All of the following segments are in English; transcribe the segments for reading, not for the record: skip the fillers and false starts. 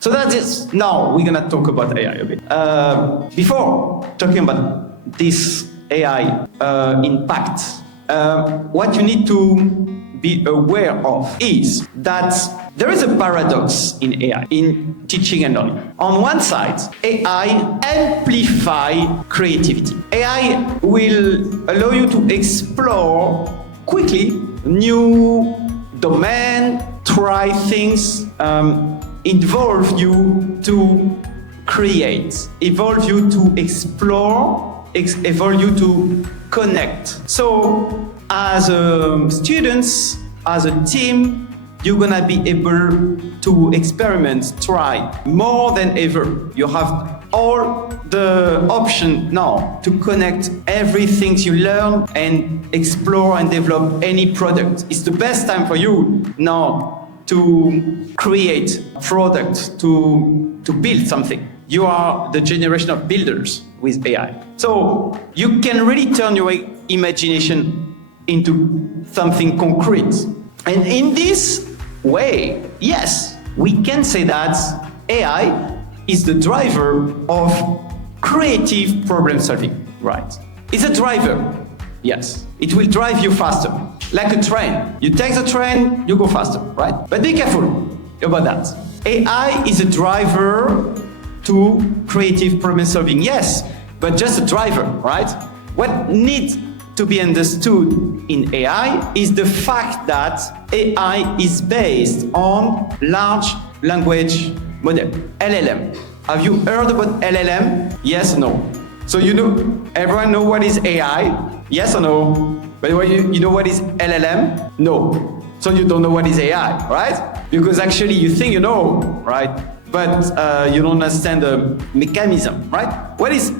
So that is, now we're gonna talk about AI a bit. Before talking about this AI impact, what you need to be aware of is that there is a paradox in AI, in teaching and learning. On one side, AI amplifies creativity. AI will allow you to explore quickly new domain, try things, involve you to create, evolve you to explore, evolve you to connect. So as students, as a team, you're gonna be able to experiment, try more than ever. You have all the option now to connect everything you learn and explore and develop any product. It's the best time for you now to create product, to build something. You are the generation of builders with AI. So you can really turn your imagination into something concrete. And in this way, yes, we can say that AI is the driver of creative problem solving, right? It's a driver, yes. It will drive you faster, like a train. You take the train, you go faster, right? But be careful about that. AI is a driver to creative problem solving, yes, but just a driver, right? What needs to be understood in AI is the fact that AI is based on large language model, LLM. Have you heard about LLM? Yes or no? So you know, everyone know what is AI? Yes or no? But you know what is LLM? No. So you don't know what is AI, right? Because actually you think you know, right? But you don't understand the mechanism, right? What is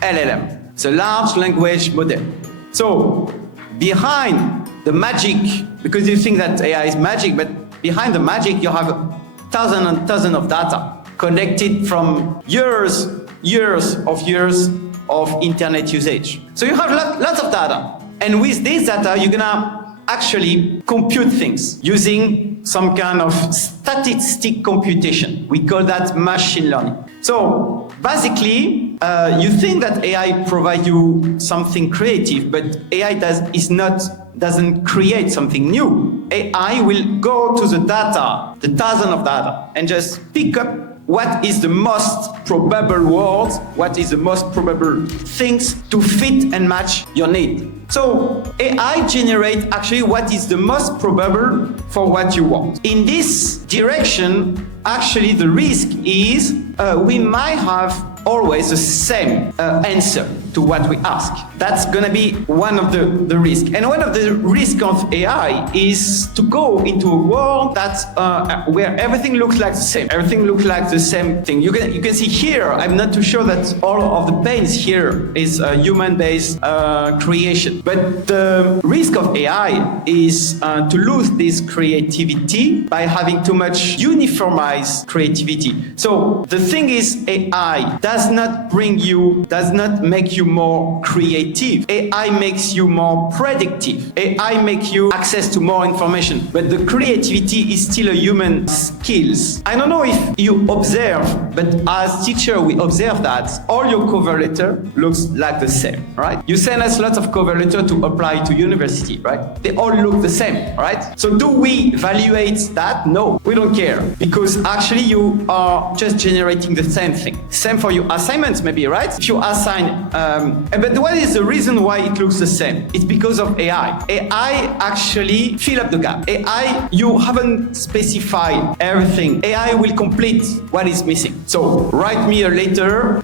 LLM? It's a large language model. So behind the magic, because you think that AI is magic, but behind the magic you have thousands and thousands of data collected from years of internet usage. So you have lots of data. And with this data, you're gonna actually compute things using some kind of statistic computation. We call that machine learning. So basically, you think that AI provides you something creative, but AI doesn't create something new. AI will go to the data, the thousands of data, and just pick up what is the most probable words, what is the most probable things to fit and match your need. So AI generates actually what is the most probable for what you want. In this direction, actually the risk is we might have always the same answer to what we ask. That's gonna be one of the risks. And one of the risks of AI is to go into a world that's where everything looks like the same. Everything looks like the same thing. You can see here, I'm not too sure that all of the panes here is human-based creation. But the risk of AI is to lose this creativity by having too much uniformized creativity. So the thing is, AI does not make you more creative. AI makes you more predictive. AI makes you access to more information. But the creativity is still a human skills. I don't know if you observe, but as teacher, we observe that all your cover letter looks like the same, right? You send us lots of cover letter to apply to university, right? They all look the same, right? So do we evaluate that? No, we don't care, because actually you are just generating the same thing. Same for your assignments maybe, right? If you assign, but what is the reason why it looks the same? It's because of AI. AI actually fill up the gap. AI, you haven't specified everything. AI will complete what is missing. So write me a letter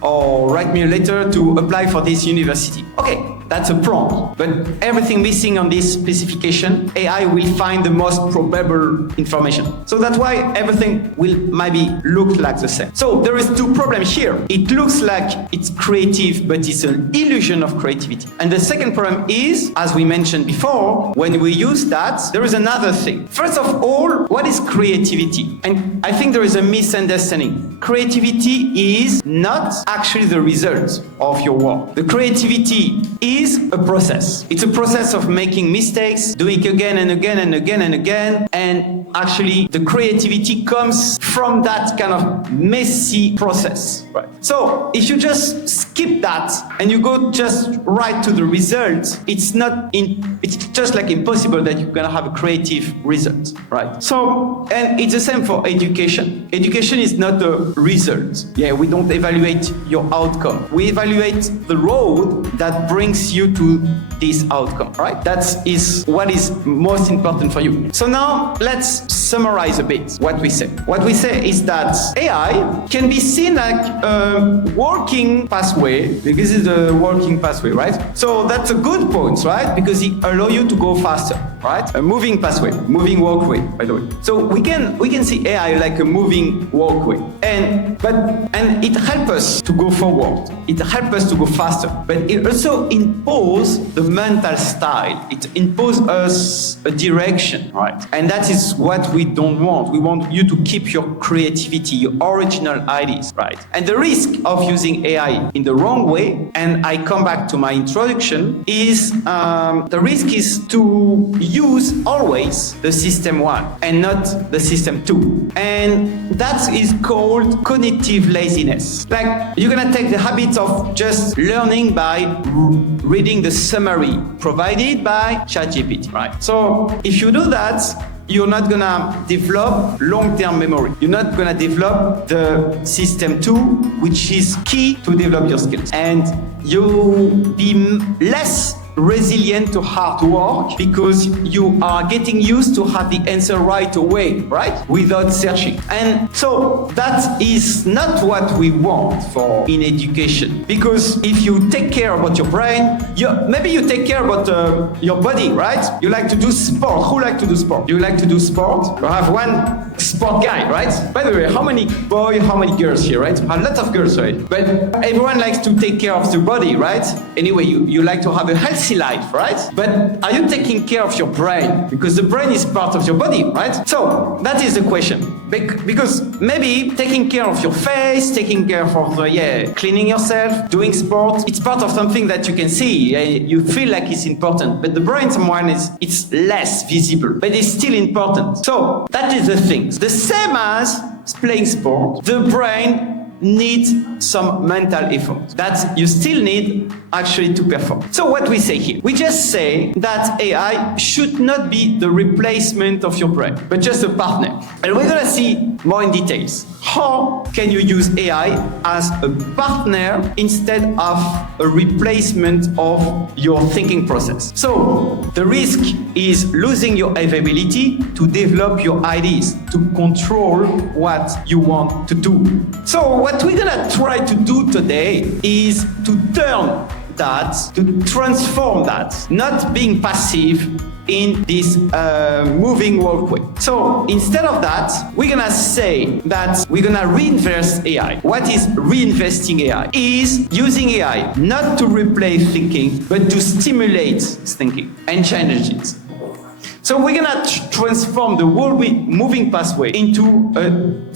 to apply for this university. Okay, that's a prompt. But everything missing on this specification, AI will find the most probable information. So that's why everything will maybe look like the same. So there is two problems here. It looks like it's creative, but it's an illusion of creativity. And the second problem is, as we mentioned before, when we use that, there is another thing. First of all, what is creativity? And I think there is a misunderstanding. Creativity is not actually the result of your work. The creativity is is a process. It's a process of making mistakes, doing again and again and again and again, and actually the creativity comes from that kind of messy process. Right. So if you just skip that and you go just right to the result, it's just like impossible that you're gonna have a creative result, right? So, and it's the same for education. Education is not a result. Yeah, we don't evaluate your outcome. We evaluate the road that brings you to this outcome, right? That is what is most important for you. So now let's summarize a bit what we say. What we say is that AI can be seen like a working pathway, because this is a working pathway, right? So that's a good point, right? Because it allows you to go faster, right? A moving pathway, moving walkway, by the way. So we can see AI like a moving walkway, and it helps us to go forward. It helps us to go faster, but it also imposes the mental style. It imposes us a direction, right? And that is what we don't want. We want you to keep your creativity, your original ideas, right? And the risk of using AI in the wrong way, and I come back to my introduction, is the risk is to use always the system 1 and not the system 2. And that is called cognitive laziness. Like, you're gonna take the habit of just learning by reading the summary provided by ChatGPT, right? So if you do that, you're not gonna develop long-term memory. You're not gonna develop the system 2, which is key to develop your skills. And you'll be less resilient to hard work because you are getting used to have the answer right away, right? Without searching. And so that is not what we want for in education. Because if you take care about your brain, maybe you take care about your body, right? You like to do sport. Who like to do sport? You like to do sport? You have one sport guy, right? By the way, how many boys, how many girls here, right? A lot of girls, right? But everyone likes to take care of the body, right? Anyway, you like to have a healthy life, right? But are you taking care of your brain? Because the brain is part of your body, right? So that is the question. Because maybe taking care of your face, taking care of cleaning yourself, doing sport, it's part of something that you can see. You feel like it's important. But the brain, it's less visible, but it's still important. So that is the thing. The same as playing sport, the brain needs some mental effort that you still need actually to perform. So what we say here, we just say that AI should not be the replacement of your brain, but just a partner. And we're gonna see more in details. How can you use AI as a partner instead of a replacement of your thinking process? So the risk is losing your ability to develop your ideas, to control what you want to do. So what we're gonna try to do today is to turn that, to transform that, not being passive in this moving walkway. So instead of that, we're gonna say that we're gonna reinvest AI. What is reinvesting AI? Is using AI not to replace thinking, but to stimulate thinking and change it. So we're gonna transform the whole moving pathway into a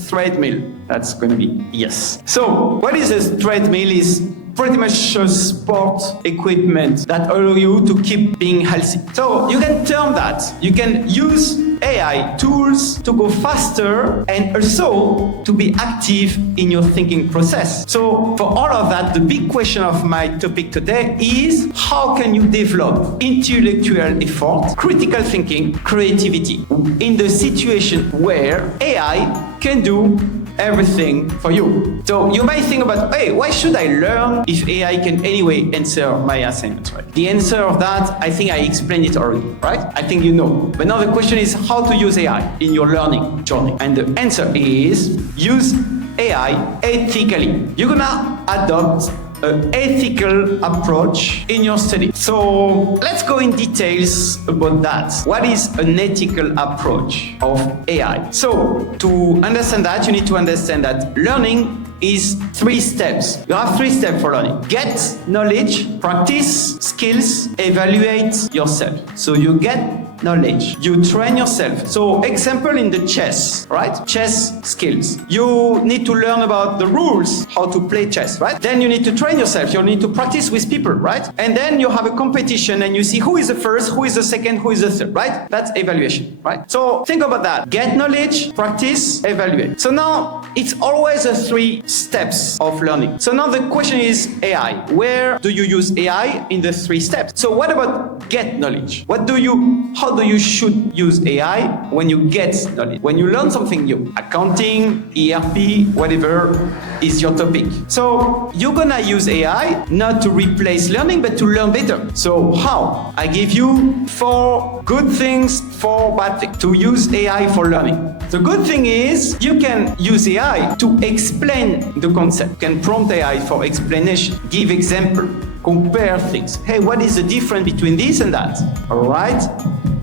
treadmill. That's gonna be yes. So what is a treadmill? Is pretty much a sport equipment that allow you to keep being healthy. So you can turn that. You can use AI tools to go faster and also to be active in your thinking process. So for all of that, the big question of my topic today is how can you develop intellectual effort, critical thinking, creativity in the situation where AI can do everything for you. So you might think about, hey, why should I learn if AI can anyway answer my assignments, right? The answer of that, I think I explained it already, right? I think you know. But now the question is how to use AI in your learning journey. And the answer is use AI ethically. You're gonna adopt an ethical approach in your study. So let's go in details about that. What is an ethical approach of AI? So to understand that, you need to understand that learning is 3 steps. You have 3 steps for learning. Get knowledge, practice skills, evaluate yourself. So you get knowledge, you train yourself. So example in the chess, right? Chess skills. You need to learn about the rules, how to play chess, right? Then you need to train yourself. You need to practice with people, right? And then you have a competition and you see who is the first, who is the second, who is the third, right? That's evaluation, right? So think about that. Get knowledge, practice, evaluate. So now it's always a 3 steps of learning. So now the question is AI. Where do you use AI in the 3 steps? So what about get knowledge? How do you should use AI when you get knowledge? When you learn something new, accounting, ERP, whatever is your topic. So you're gonna use AI not to replace learning, but to learn better. So how? I give you 4 good things, 4 bad things to use AI for learning. The good thing is you can use AI to explain the concept. You can prompt AI for explanation, give example, compare things. Hey, what is the difference between this and that? All right?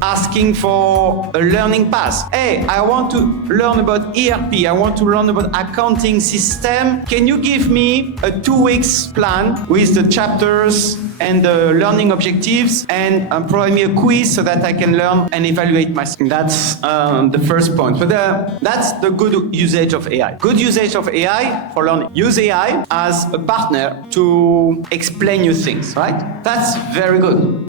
Asking for a learning path. Hey, I want to learn about ERP. I want to learn about accounting system. Can you give me a 2 weeks plan with the chapters and the learning objectives and provide me a quiz so that I can learn and evaluate myself? That's the first point. But that's the good usage of AI. Good usage of AI for learning. Use AI as a partner to explain you things, right? That's very good.